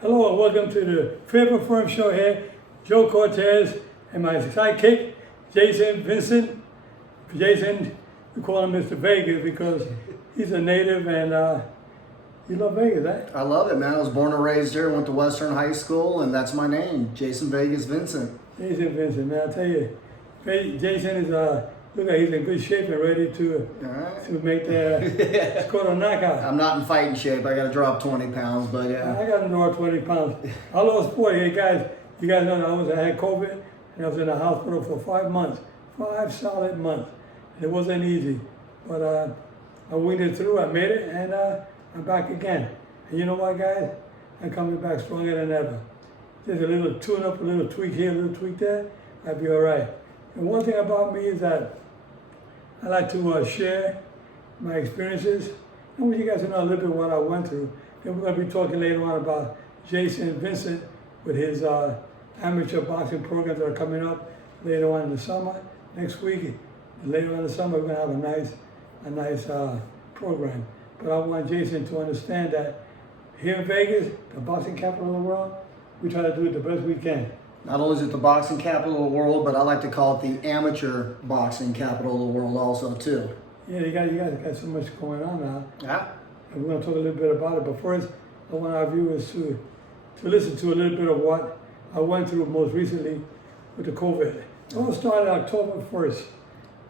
Hello and welcome to the Favorite Firm Show here. Joe Cortez and my sidekick, Jason Vincent. Jason, we call him Mr. Vegas because he's a native and you love Vegas, right? I love it, man. I was born and raised here, went to Western High School, and that's my name, Jason Vegas Vincent. Jason Vincent, man, I'll tell you, Jason is, look like he's in good shape and ready to make the score a knockout. I'm not in fighting shape. I got to drop 20 pounds, but yeah. I got to draw 20 pounds. I lost 40. Hey guys, you guys know I had COVID and I was in the hospital for 5 months, 5 solid months. And it wasn't easy, but I winged it through. I made it, and I'm back again. And you know what, guys? I'm coming back stronger than ever. Just a little tune-up, a little tweak here, a little tweak there. I'll be all right. And one thing about me is that I like to share my experiences. I want you guys to know a little bit what I went through. Then we're going to be talking later on about Jason Vincent with his amateur boxing programs that are coming up later on in the summer. Next week, later on in the summer, we're going to have a nice program. But I want Jason to understand that here in Vegas, the boxing capital of the world, we try to do it the best we can. Not only is it the boxing capital of the world, but I like to call it the amateur boxing capital of the world also, too. Yeah, you guys got so much going on now. Yeah. And we're going to talk a little bit about it. But first, I want our viewers to listen to a little bit of what I went through most recently with the COVID. It all started October 1st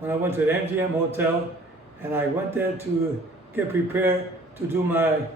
when I went to the MGM Hotel, and I went there to get prepared to do my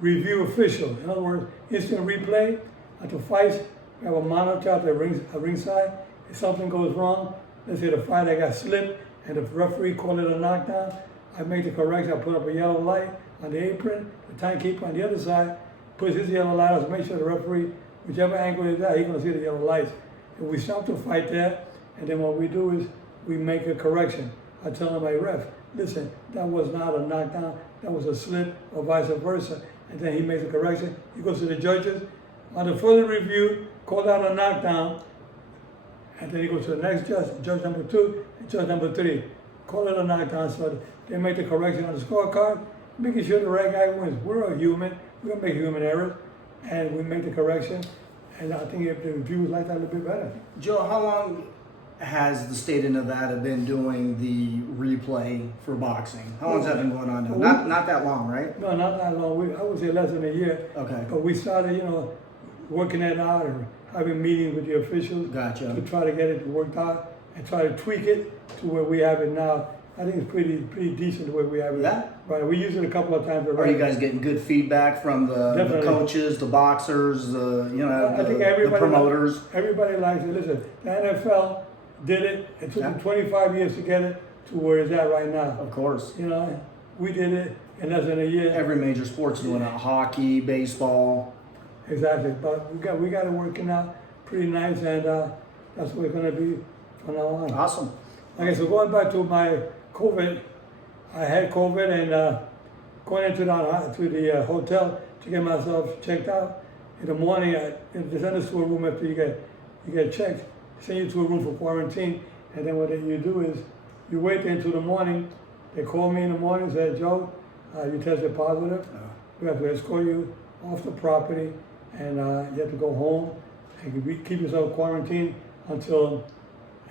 review official. In other words, instant replay at the fights. We have a monitor at the ringside. If something goes wrong, let's say the fight I got slipped and the referee called it a knockdown, I make the correction. I put up a yellow light on the apron. The timekeeper on the other side puts his yellow light on to make sure the referee, whichever angle is that, he's going to see the yellow lights. And we stop the fight there, and then what we do is we make a correction. I tell him, hey, ref, listen, that was not a knockdown, that was a slip, or vice versa. And then he makes a correction. He goes to the judges. On the further review, called out a knockdown, and then he goes to the next judge number 2, and judge number 3. Call it a knockdown, so they make the correction on the scorecard, making sure the right guy wins. We're a human, we're gonna make human errors, and we make the correction, and I think if the review is like that, a little bit better. Joe, how long has the state of Nevada been doing the replay for boxing? How long has that been going on now? Not that long, right? No, not that long. I would say less than a year. Okay. But we started, working it out and having meetings with the officials. Gotcha. To try to get it worked out and try to tweak it to where we have it now. I think it's pretty decent the way we have it. Yeah. Right. We use it a couple of times already. Are you guys getting good feedback from the coaches, the boxers, I think the promoters? Everybody likes it. Listen, the NFL did it. It took them 25 years to get it to where it's at right now. Of course. We did it in less than a year. Every major sport's doing it. Hockey, baseball. Exactly. But we got it working out pretty nice, and that's what it's going to be from now on. Awesome. Okay, so going back to my COVID, I had COVID, and going into the hotel to get myself checked out. In the morning, they send us to a room after you get checked. They send you to a room for quarantine, and then what you do is you wait until the morning. They call me in the morning and say, Joe, you tested positive. We have to escort you off the property, and you have to go home and keep yourself quarantined until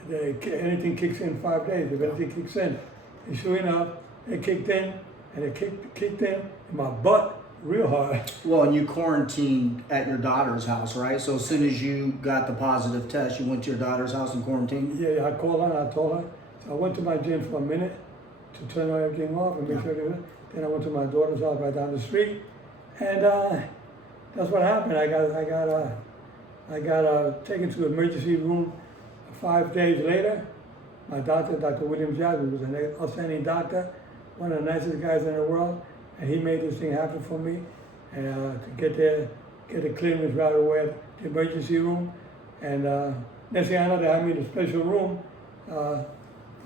anything kicks in 5 days. If anything kicks in. And sure enough, it kicked in, and it kicked in my butt real hard. Well, and you quarantined at your daughter's house, right? So as soon as you got the positive test, you went to your daughter's house and quarantined? Yeah, I called her and I told her. So I went to my gym for a minute to turn everything off and make sure everything. Then I went to my daughter's house right down the street, and that's what happened. I got taken to the emergency room 5 days later. My doctor, Dr. William Jackson, was an outstanding doctor, one of the nicest guys in the world, and he made this thing happen for me. And to get the clearance right away at the emergency room. And next thing I know, they had me in a special room,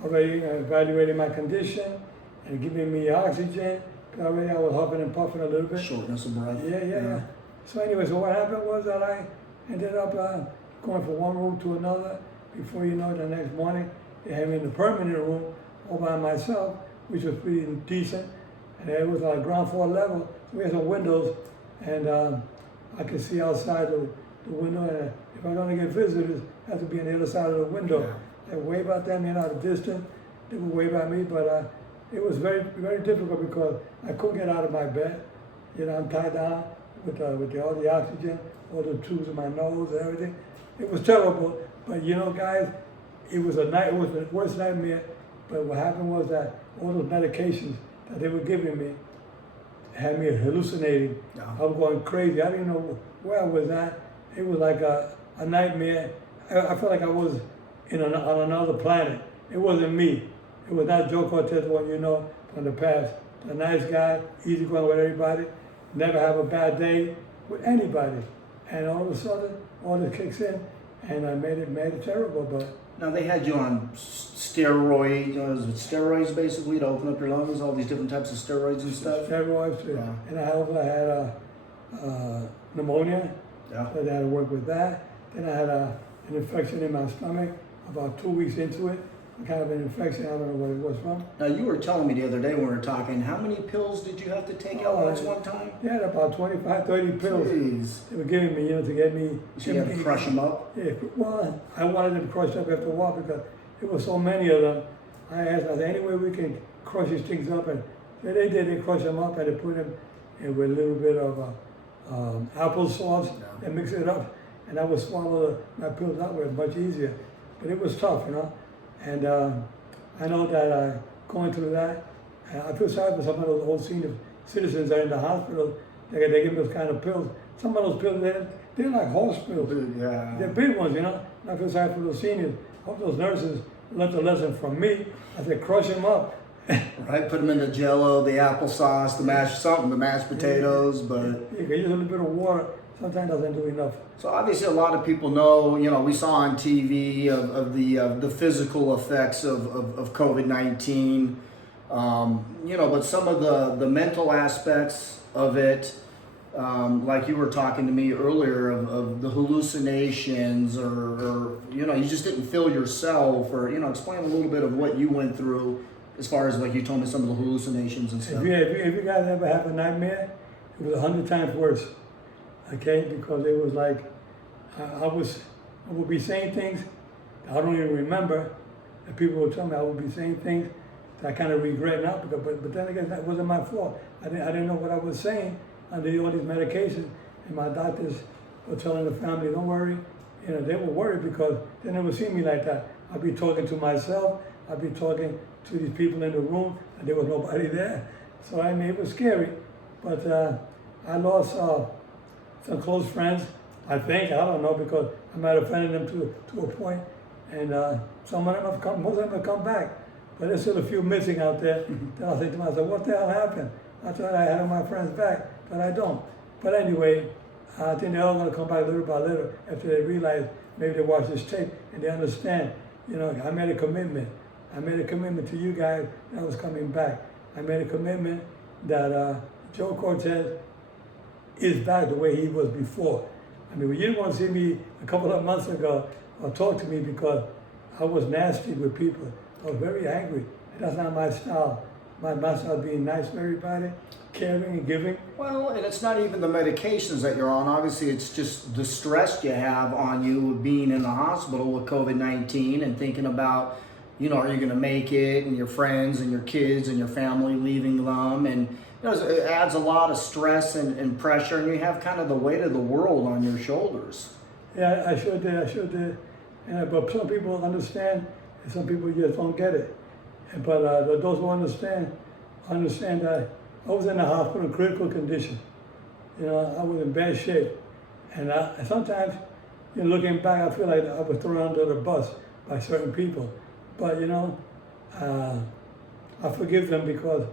already evaluating my condition and giving me oxygen. Already I was huffing and puffing a little bit. Shortness of breath. Yeah. So anyway, so what happened was that I ended up going from one room to another. Before you know it, the next morning, they had me in the permanent room all by myself, which was pretty decent. And it was on a ground floor level, so we had some windows. And I can see outside the window, and if I'm gonna get visitors, I have to be on the other side of the window. Yeah. They wave at them, at a distance, they would wave at me, but it was very, very difficult because I couldn't get out of my bed. I'm tied down with all the oxygen, all the tubes in my nose and everything. It was terrible, but guys, it was it was the worst nightmare. But what happened was that all those medications that they were giving me had me hallucinating. Yeah. I was going crazy. I didn't know where I was at. It was like a nightmare. I felt like I was on another planet. It wasn't me. It was not Joe Cortez, the one from the past. A nice guy, easy going with everybody, never have a bad day with anybody. And all of a sudden, all this kicks in, and I made it terrible. But now they had you on steroids, was it steroids basically to open up your lungs, all these different types of steroids and stuff? Steroids, Yeah. And I had pneumonia, Yeah. so they had to work with that. Then I had an infection in my stomach about 2 weeks into it. Kind of an infection, I don't know what it was from. Now you were telling me the other day when we were talking, how many pills did you have to take at once one time? Yeah, about 25, 30 pills. Jeez. They were giving me, to get me. So you had to crush them up? Yeah, well, I wanted them crushed up after a while because there were so many of them. I asked, are there any way we can crush these things up? And they did. They crushed them up and they put them in with a little bit of applesauce and mix it up. And I would swallow my pills that way much easier. But it was tough, And I know that going through that, I feel sorry for some of those old senior citizens that are in the hospital. They give those kind of pills. Some of those pills, they're like horse pills. Yeah. They're big ones, And I feel sorry for those seniors. Hope those nurses learned a lesson from me. I said, crush them up. Right, put them in the Jello, the applesauce, the mashed potatoes, but You can use a little bit of water. Sometimes doesn't do enough. so obviously a lot of people know, we saw on TV of the physical effects of COVID-19, but some of the mental aspects of it, like you were talking to me earlier of the hallucinations or you just didn't feel yourself or, explain a little bit of what you went through as far as like you told me some of the hallucinations and stuff. If you guys ever have a nightmare, it was 100 times worse. Okay, because it was like I would be saying things I don't even remember, and people would tell me I would be saying things that I kind of regret now. But then again, that wasn't my fault. I didn't know what I was saying under all these medications, and my doctors were telling the family, "Don't worry." They were worried because they never seen me like that. I'd be talking to myself. I'd be talking to these people in the room, and there was nobody there. So it was scary. But I lost some close friends, I think. I don't know, because I might have offended them to a point. And some of them have come, most of them have come back. But there's still a few missing out there. Then I'll think to myself, what the hell happened? I thought I had my friends back, but I don't. But anyway, I think they're all going to come back little by little after they realize, maybe they watch this tape and they understand, I made a commitment. I made a commitment to you guys that I was coming back. I made a commitment that Joe Cortez is back the way he was before. I mean, you didn't want to see me a couple of months ago or talk to me because I was nasty with people. I was very angry. And that's not my style. My style is being nice to everybody, caring and giving. Well, and it's not even the medications that you're on. Obviously, it's just the stress you have on you being in the hospital with COVID-19 and thinking about, are you going to make it, and your friends and your kids and your family leaving them. And it adds a lot of stress and pressure, and you have kind of the weight of the world on your shoulders. Yeah, I sure did. But some people understand, and some people just don't get it. But those who understand that I was in the hospital in critical condition. I was in bad shape. And sometimes, looking back, I feel like I was thrown under the bus by certain people. But, I forgive them because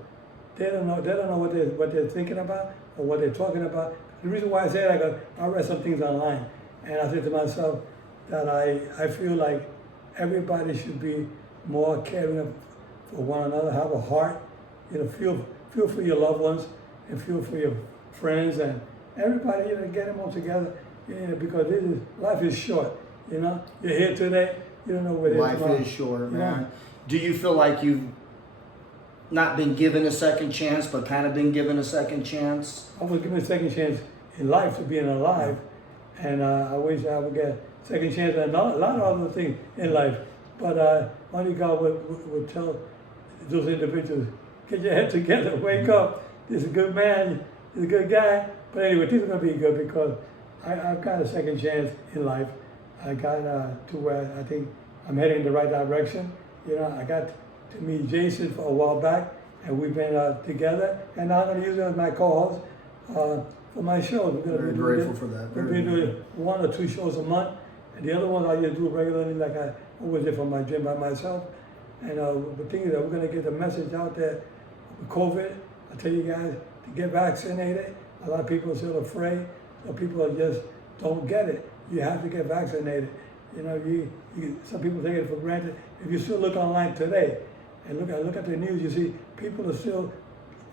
they don't know what they're thinking about or what they're talking about. The reason why I say that, I read some things online, and I said to myself that I feel like everybody should be more caring for one another, have a heart, feel for your loved ones and feel for your friends and everybody, get them all together, because life is short, You're here today, you don't know where it is tomorrow. Life is short, man. Do you feel like you've not been given a second chance, but kind of been given a second chance? I was given a second chance in life, to being alive. And I wish I would get second chance and a lot of other things in life. But only God would tell those individuals, get your head together, wake up. This is a good man, he's a good guy. But anyway, things are going to be good because I've got a second chance in life. I got to where I think I'm heading in the right direction. You know, I got to meet Jason for a while back, and we've been together. And now I'm going to use him as my co-host for my show. Very grateful for that. We've been doing 1 or 2 shows a month, and the other ones I just do regularly, like I always did from my gym by myself. And the thing is that we're going to get the message out there with COVID. I tell you guys to get vaccinated. A lot of people are still afraid. Some people are just don't get it. You have to get vaccinated. You know, some people take it for granted. If you still look online today and look at the news, you see people are still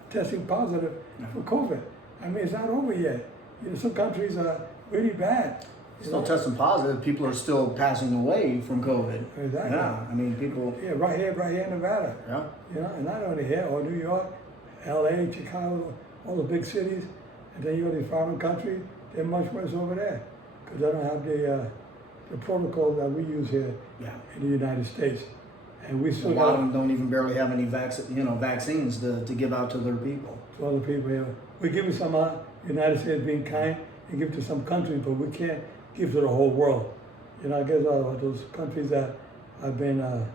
testing positive for COVID. I mean, it's not over yet. You know, some countries are really bad. Still testing positive. People are still passing away from COVID. Exactly. Yeah, I mean, people. Yeah, right here in Nevada. Yeah. You know, and not only here, or New York, LA, Chicago, all the big cities. And then you go to these foreign countries, they're much worse over there because they don't have the protocol that we use here in the United States. And we still a lot of them don't even barely have any vaccines to give out to their people. To other people here. We give it some United States being kind and give it to some countries, but we can't give to the whole world. You know, I guess those countries that have been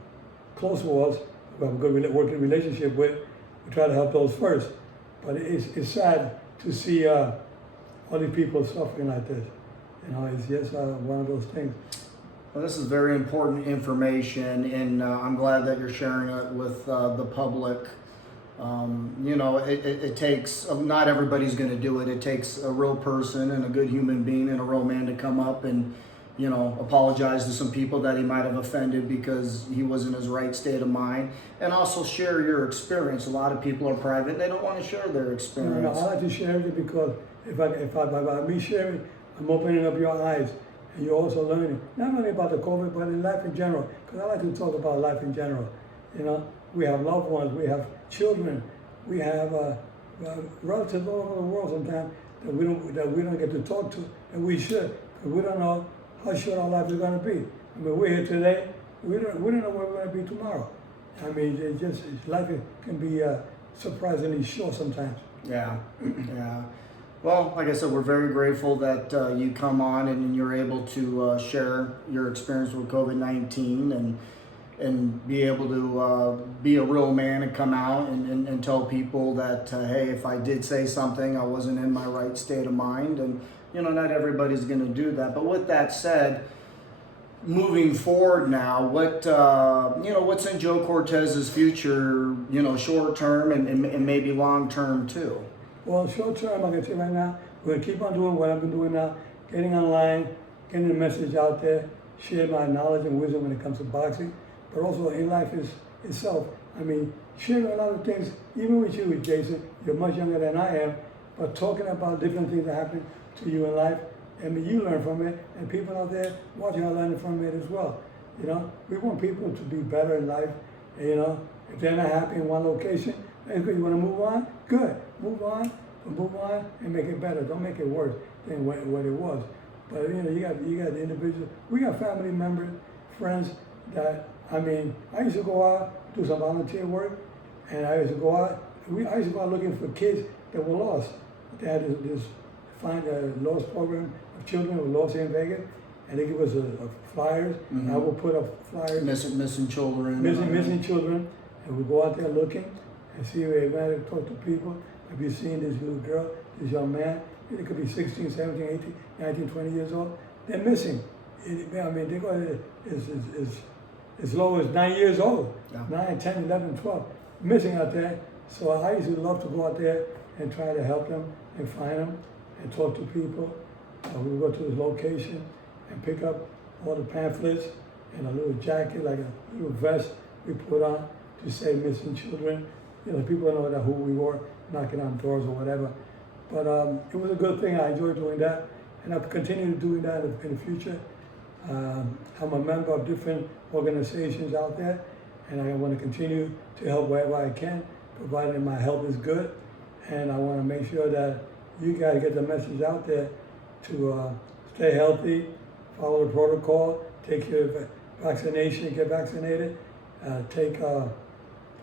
close to us, we have a good working relationship with, we try to help those first. But it's sad to see all these people suffering like this. You know, it's just one of those things. Well, this is very important information, and I'm glad that you're sharing it with the public. You know, it takes, not everybody's going to do it. It takes a real person and a good human being and a real man to come up and, you know, apologize to some people that he might have offended because he was in his right state of mind, and also share your experience. A lot of people are private; they don't want to share their experience. No, I like to share it because by me sharing, I'm opening up your eyes, and you're also learning not only about the COVID, but in life in general. Because I like to talk about life in general. You know, we have loved ones, we have children, we have relatives all over the world sometimes that we don't get to talk to, and we should, because we don't know how short our life is going to be. I mean, we're here today. We don't know where we're going to be tomorrow. I mean, life can be surprisingly short sometimes. Yeah, yeah. Well, like I said, we're very grateful that you come on and you're able to share your experience with COVID-19 and be able to be a real man and come out and tell people that, hey, if I did say something, I wasn't in my right state of mind. And, you know, not everybody's going to do that. But with that said, moving forward now, what's in Joe Cortez's future, you know, short term and maybe long term too? Well, short term, like I say right now, we're going to keep on doing what I've been doing now, getting online, getting the message out there, share my knowledge and wisdom when it comes to boxing, but also in life itself. I mean, sharing a lot of things, even with you, Jason, you're much younger than I am, but talking about different things that happen to you in life. I mean, you learn from it, and people out there watching are learning from it as well. You know, we want people to be better in life. And, you know, if they're not happy in one location, hey, good, you want to move on? Good, move on and make it better. Don't make it worse than what it was. But you know, you got the individuals. We got family members, friends that, I mean, I used to go out, do some volunteer work, and I used to go out looking for kids that were lost. They had this find a lost program of children who were lost here in Vegas, and they give us flyers. Mm-hmm. And I will put up flyers. Missing children. Missing children, and we go out there looking and see where they might talk to people. Have you seen this little girl, this young man? It could be 16, 17, 18, 19, 20 years old. They're missing. I mean, they go as low as 9 years old, 9, 10, 11, 12, missing out there. So I used to love to go out there and try to help them and find them and talk to people. We would go to this location and pick up all the pamphlets and a little jacket, like a little vest we put on to say missing children. You know, people don't know that who we were, knocking on doors or whatever. But it was a good thing. I enjoyed doing that, and I'll continue doing that in the future. I'm a member of different organizations out there, and I want to continue to help wherever I can, provided my health is good. And I want to make sure that, you guys get the message out there to stay healthy, follow the protocol, take your vaccination, get vaccinated, take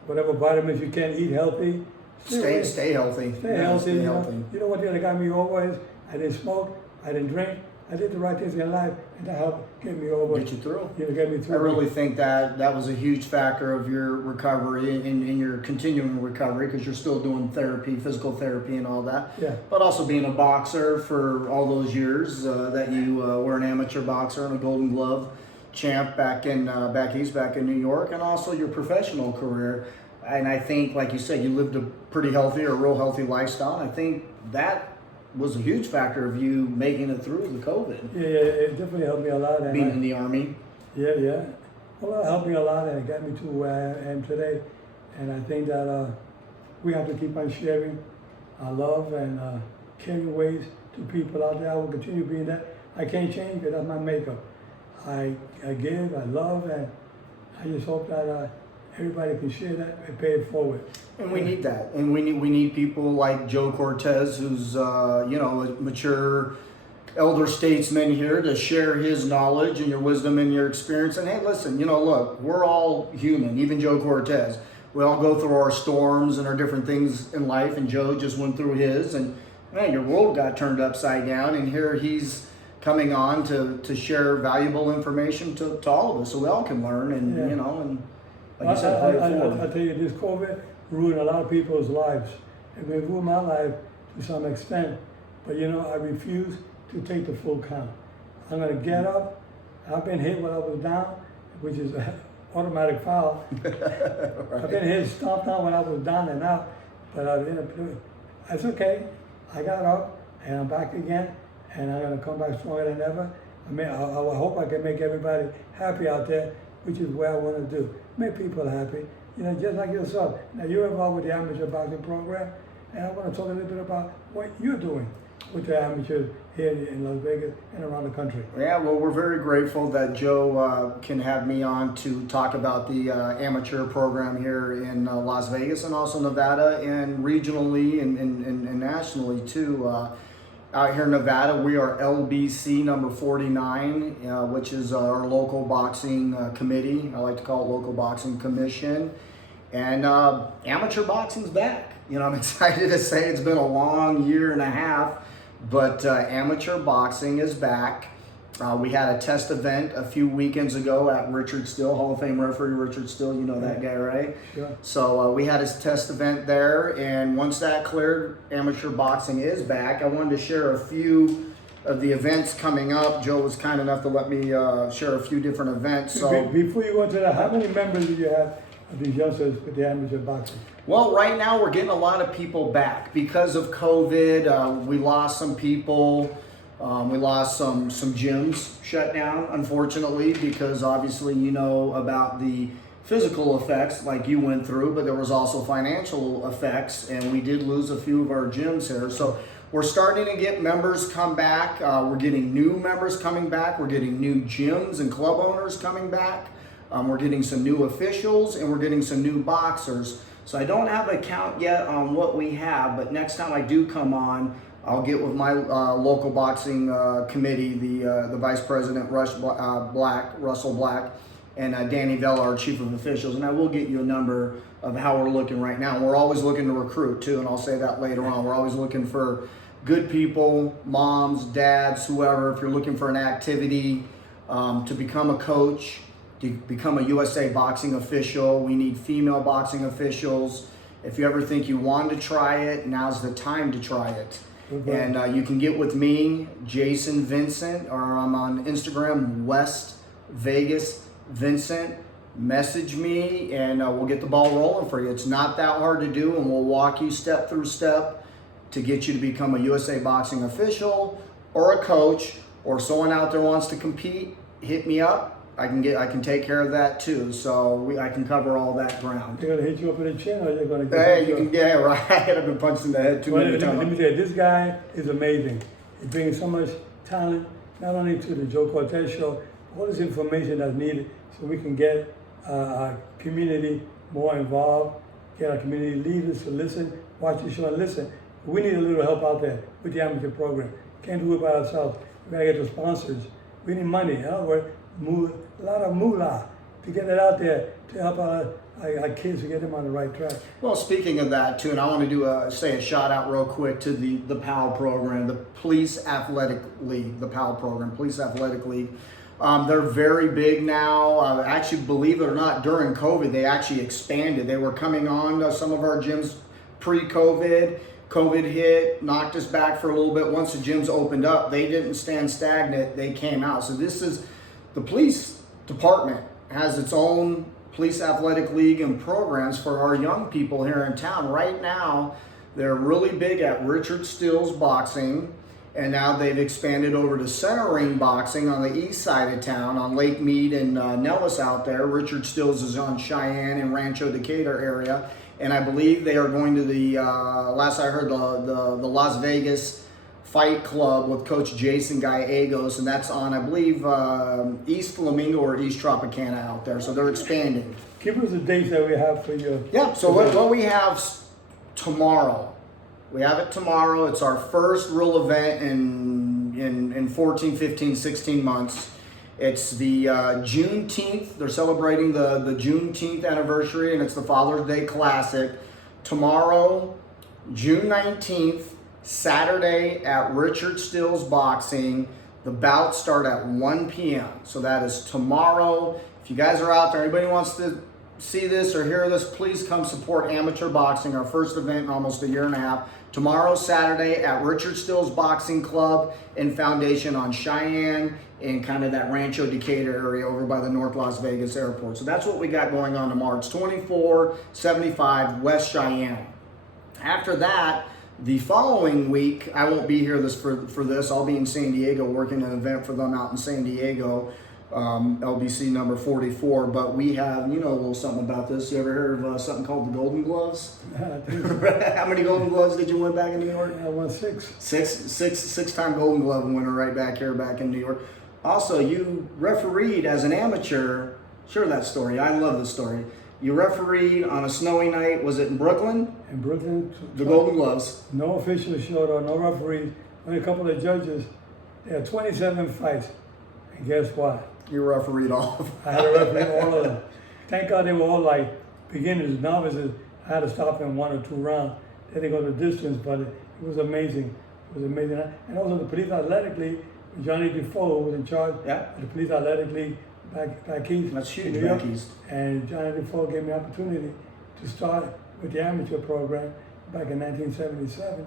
whatever vitamins you can, eat healthy. Stay healthy. Stay healthy. You know what that got me over is I didn't smoke, I didn't drink, I did the right things in life, and that helped get me over. Get you through. Get me through. I really think that was a huge factor of your recovery in your continuing recovery, because you're still doing therapy, physical therapy and all that. Yeah. But also being a boxer for all those years that you were an amateur boxer and a Golden Glove champ back in back in New York, and also your professional career. And I think, like you said, you lived a pretty healthy or real healthy lifestyle. And I think that was a huge factor of you making it through the COVID. Yeah, it definitely helped me a lot. Being in the Army. Yeah. Well, it helped me a lot, and it got me to where I am today. And I think that we have to keep on sharing our love and caring ways to people out there. I will continue being that. I can't change it. That's my makeup. I give, I love, and I just hope that everybody can share that and pay it forward. And we need that. And we need people like Joe Cortez, who's a mature elder statesman here, to share his knowledge and your wisdom and your experience. And hey, listen, look, we're all human, even Joe Cortez. We all go through our storms and our different things in life, and Joe just went through his, and man, your world got turned upside down, and here he's coming on to share valuable information to all of us, so we all can learn, and and like you said, play it forward. I tell you, this COVID ruined a lot of people's lives. It may ruin my life to some extent, but I refuse to take the full count. I'm gonna get up. I've been hit when I was down, which is an automatic foul. Right. I've been hit, stomped out when I was down and out, but that's okay. I got up and I'm back again, and I'm gonna come back stronger than ever. I hope I can make everybody happy out there, which is what I want to do. Make people happy, just like yourself. Now you're involved with the amateur boxing program, and I want to talk a little bit about what you're doing with the amateurs here in Las Vegas and around the country. Yeah, well, we're very grateful that Joe can have me on to talk about the amateur program here in Las Vegas, and also Nevada, and regionally and nationally too. Out here in Nevada, we are LBC number 49, which is our local boxing committee. I like to call it local boxing commission. And amateur boxing's back. I'm excited to say it's been a long year and a half, but amateur boxing is back. We had a test event a few weekends ago at Richard Still, Hall of Fame referee Richard Still, you know that guy, right? Yeah. So we had his test event there, and once that cleared, amateur boxing is back. I wanted to share a few of the events coming up. Joe was kind enough to let me share a few different events. So before you go into that, how many members do you have of these youngsters with the amateur boxing? Well, right now we're getting a lot of people back because of COVID. We lost some people. We lost some gyms shut down, unfortunately, because obviously about the physical effects like you went through, but there was also financial effects, and we did lose a few of our gyms here. So we're starting to get members come back. We're getting new members coming back. We're getting new gyms and club owners coming back. We're getting some new officials, and we're getting some new boxers. So I don't have a count yet on what we have, but next time I do come on, I'll get with my local boxing committee, the Vice President Russell Black, and Danny Vella, our Chief of Officials, and I will get you a number of how we're looking right now. We're always looking to recruit too, and I'll say that later on. We're always looking for good people, moms, dads, whoever. If you're looking for an activity to become a coach, to become a USA boxing official, we need female boxing officials. If you ever think you want to try it, now's the time to try it. Okay. And you can get with me, Jason Vincent, or I'm on Instagram, West Vegas Vincent. Message me, and we'll get the ball rolling for you. It's not that hard to do, and we'll walk you step through step to get you to become a USA boxing official or a coach, or someone out there wants to compete. Hit me up. I can take care of that too. So I can cover all that ground. They're gonna hit you up in the chin, or you're gonna get Hey, you can get right. I've been punched in the head too many Let times. me tell you, this guy is amazing. He brings so much talent, not only to the Joe Cortez show, all this information that's needed so we can get our community more involved, get our community leaders to listen, watch the show and listen. We need a little help out there with the amateur program. Can't do it by ourselves. We gotta get the sponsors. We need money. A lot of moolah to get it out there to help our kids to get them on the right track. Well, speaking of that too, and I want to do say a shout out real quick to the PAL program, the Police Athletic League, the PAL program, Police Athletic League. They're very big now. Actually, believe it or not, during COVID, they actually expanded. They were coming on to some of our gyms pre-COVID. COVID hit, knocked us back for a little bit. Once the gyms opened up, they didn't stand stagnant. They came out. So this is the police department has its own police athletic league and programs for our young people here in town. Right now, they're really big at Richard Steele's boxing, and now they've expanded over to center ring boxing on the east side of town on Lake Mead and Nellis out there. Richard Steele's is on Cheyenne and Rancho Decatur area, and I believe they are going to the last I heard the Las Vegas Fight Club with Coach Jason Gallegos, and that's on, I believe, East Flamingo or East Tropicana out there. So they're expanding. Give us the dates that we have for you. Yeah, so what we have tomorrow. We have it tomorrow. It's our first real event in 14, 15, 16 months. It's the Juneteenth. They're celebrating the Juneteenth anniversary, and it's the Father's Day Classic. Tomorrow, June 19th, Saturday at Richard Steele's Boxing. The bouts start at 1 p.m. So that is tomorrow. If you guys are out there, anybody wants to see this or hear this, please come support amateur boxing, our first event in almost a year and a half. Tomorrow, Saturday at Richard Steele's Boxing Club and Foundation on Cheyenne and kind of that Rancho Decatur area over by the North Las Vegas Airport. So that's what we got going on tomorrow. It's 2475 West Cheyenne. After that, the following week, I won't be here for this. I'll be in San Diego working an event for them out in San Diego, LBC number 44. But we have, you know, a little something about this. You ever heard of something called the Golden Gloves? How many Golden Gloves did you win back in New York? I won 6. Six-time Golden Glove winner right back here back in New York. Also, you refereed as an amateur. Share that story. I love this story. You refereed on a snowy night. Was it in Brooklyn? In Brooklyn. The Golden Gloves. No officials showed up, no referees, only a couple of judges. There are 27 fights. And guess what? You refereed all of them. I had to referee all of them. Thank God they were all like beginners, novices. I had to stop in 1 or 2 rounds. They didn't go the distance, but it was amazing. It was amazing. And also the Police Athletic League, Johnny Defoe was in charge of the Police Athletic League back east. That's huge, New York. back east. And Johnny Defoe gave me the opportunity to start with the amateur program back in 1977.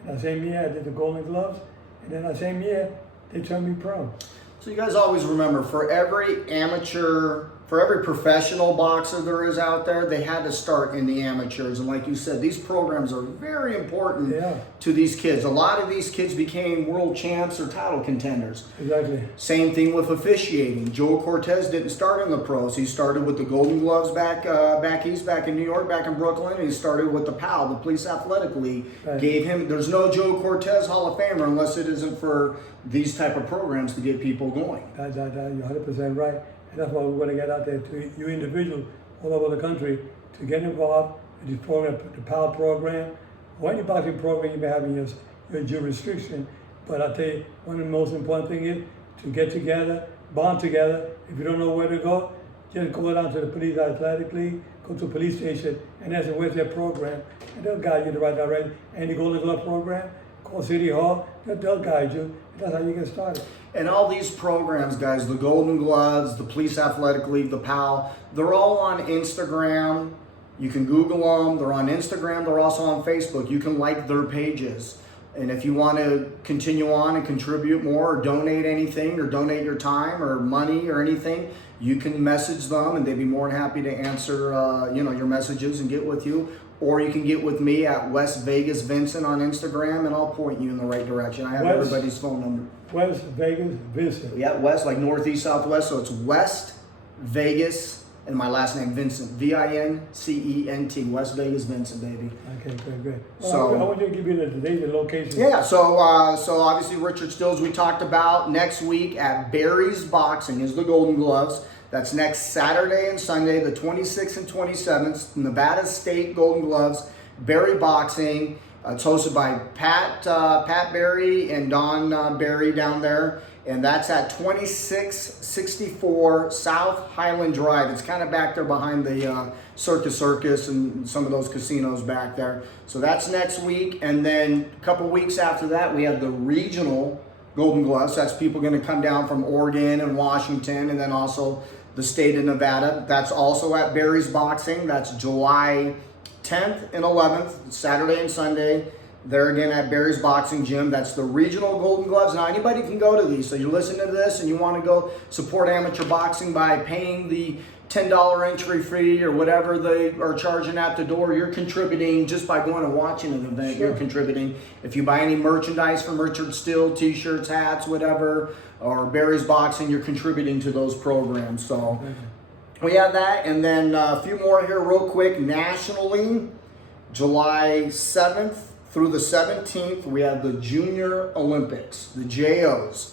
And that same year I did the Golden Gloves, and then that same year they turned me pro. So you guys always remember, for every amateur, for every professional boxer there is out there, they had to start in the amateurs. And like you said, these programs are very important to these kids. A lot of these kids became world champs or title contenders. Exactly. Same thing with officiating. Joe Cortez didn't start in the pros. He started with the Golden Gloves back east, back in New York, back in Brooklyn. And he started with the PAL, the Police Athletic League. Right. Gave him. There's no Joe Cortez Hall of Famer unless it isn't for these type of programs to get people going. You're 100% right. And that's why we want to get out there to you individuals all over the country to get involved in this program, the PAL program, or any boxing program you may have in your jurisdiction. But I tell you, one of the most important things is to get together, bond together. If you don't know where to go, just go down to the Police Athletic League, go to a police station, and ask them where's their program, and they'll guide you the right direction. And the Golden Glove program, call City Hall, they'll guide you. That's how you get started. And all these programs, guys, the Golden Gloves, the Police Athletic League, the PAL, they're all on Instagram. You can Google them. They're on Instagram. They're also on Facebook. You can like their pages. And if you want to continue on and contribute more or donate anything or donate your time or money or anything, you can message them and they'd be more than happy to answer your messages and get with you. Or you can get with me at West Vegas Vincent on Instagram, and I'll point you in the right direction. I have everybody's phone number. West Vegas Vincent. Yeah, West, like northeast, southwest. So it's West Vegas, and my last name Vincent. Vincent. West Vegas Vincent, baby. Okay, great. Well, So I want you to give me the location. yeah, so obviously Richard Steele's we talked about next week at Barry's Boxing is the Golden Gloves. That's next Saturday and Sunday, the 26th and 27th, Nevada State Golden Gloves, Barry Boxing. It's hosted by Pat Berry and Don Berry down there, and that's at 2664 South Highland Drive. It's kind of back there behind the Circus and some of those casinos back there. So that's next week, and then a couple weeks after that, we have the regional Golden Gloves. That's people going to come down from Oregon and Washington, and then also the state of Nevada. That's also at Barry's Boxing. That's July 10th and 11th, Saturday and Sunday. There again at Barry's Boxing Gym. That's the regional Golden Gloves. Now anybody can go to these. So you're listening to this and you want to go support amateur boxing by paying the $10 entry fee or whatever they are charging at the door. You're contributing just by going and watching an event. Sure. You're contributing. If you buy any merchandise from Richard Still, t-shirts, hats, whatever, or Barry's Boxing, you're contributing to those programs. So we have that, and then a few more here real quick. Nationally, July 7th through the 17th, we have the Junior Olympics, the JOs.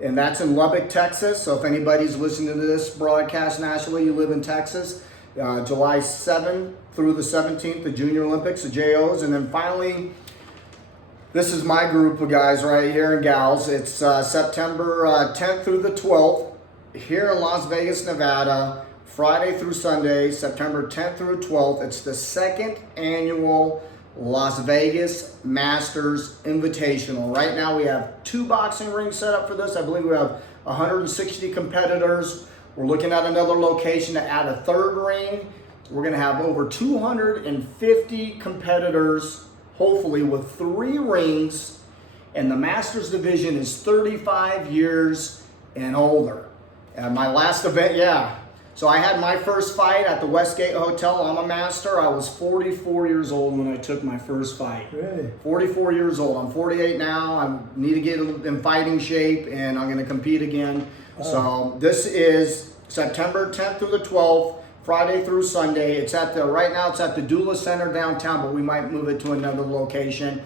And that's in Lubbock, Texas. So if anybody's listening to this broadcast nationally, you live in Texas, July 7th through the 17th, the Junior Olympics, the JOs. And then finally, this is my group of guys right here and gals. It's September 10th through the 12th here in Las Vegas, Nevada, Friday through Sunday, September 10th through 12th. It's the second annual Las Vegas Masters Invitational. Right now we have 2 boxing rings set up for this. I believe we have 160 competitors. We're looking at another location to add a 3rd ring. We're going to have over 250 competitors, hopefully with 3 rings. And the Masters division is 35 years and older. And my last event, So I had my first fight at the Westgate Hotel. I'm a master. I was 44 years old when I took my first fight. Really? 44 years old. I'm 48 now. I need to get in fighting shape, and I'm going to compete again. So this is September 10th through the 12th, Friday through Sunday. It's at right now it's at the Dula Center downtown, but we might move it to another location.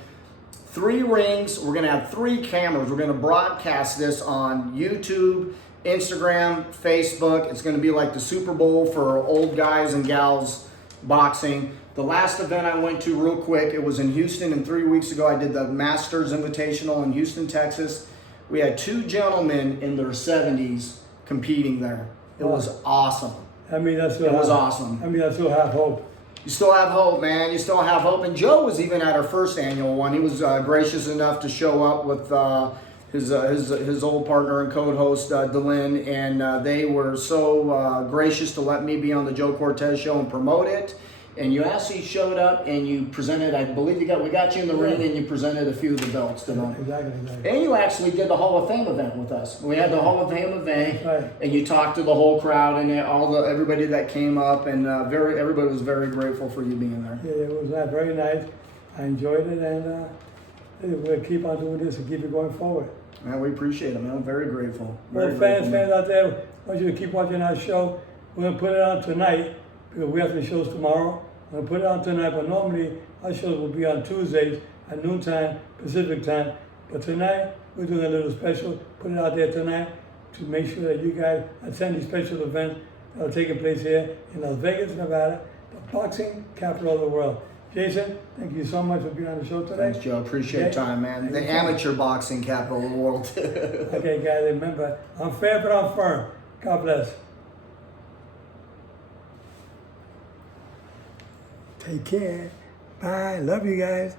3 rings. We're going to have 3 cameras. We're going to broadcast this on YouTube, Instagram, Facebook. It's going to be like the Super Bowl for old guys and gals boxing. The last event I went to real quick, it was in Houston, and 3 weeks ago I did the Masters Invitational in Houston, Texas. We had 2 gentlemen in their 70s competing there. It was awesome. I mean, that's still It was awesome. I mean, I still have hope. You still have hope, man. You still have hope. And Joe was even at our first annual one. He was gracious enough to show up with his old partner and co-host Delin, and they were so gracious to let me be on the Joe Cortez show and promote it. And you actually showed up and you presented, I believe we got you in the ring, and you presented a few of the belts to them. Exactly. And you actually did the Hall of Fame event with us. We had the Hall of Fame event, Right. and you talked to the whole crowd and everybody that came up, and everybody was very grateful for you being there. Yeah, it was very nice. I enjoyed it, and we'll keep on doing this and keep it going forward. Man, we appreciate it, man. I'm very grateful. Well, fans out there, I want you to keep watching our show. We're going to put it on tonight because we have the shows tomorrow. We're going to put it on tonight, but normally our shows will be on Tuesdays at noontime, Pacific time. But tonight, we're doing a little special. Put it out there tonight to make sure that you guys attend these special events that are taking place here in Las Vegas, Nevada, the boxing capital of the world. Jason, thank you so much for being on the show today. Thanks, Joe. Appreciate your time, man. The amateur boxing capital of the world. Okay, guys, remember, I'm fair, but I'm firm. God bless. Take care. Bye. Love you guys.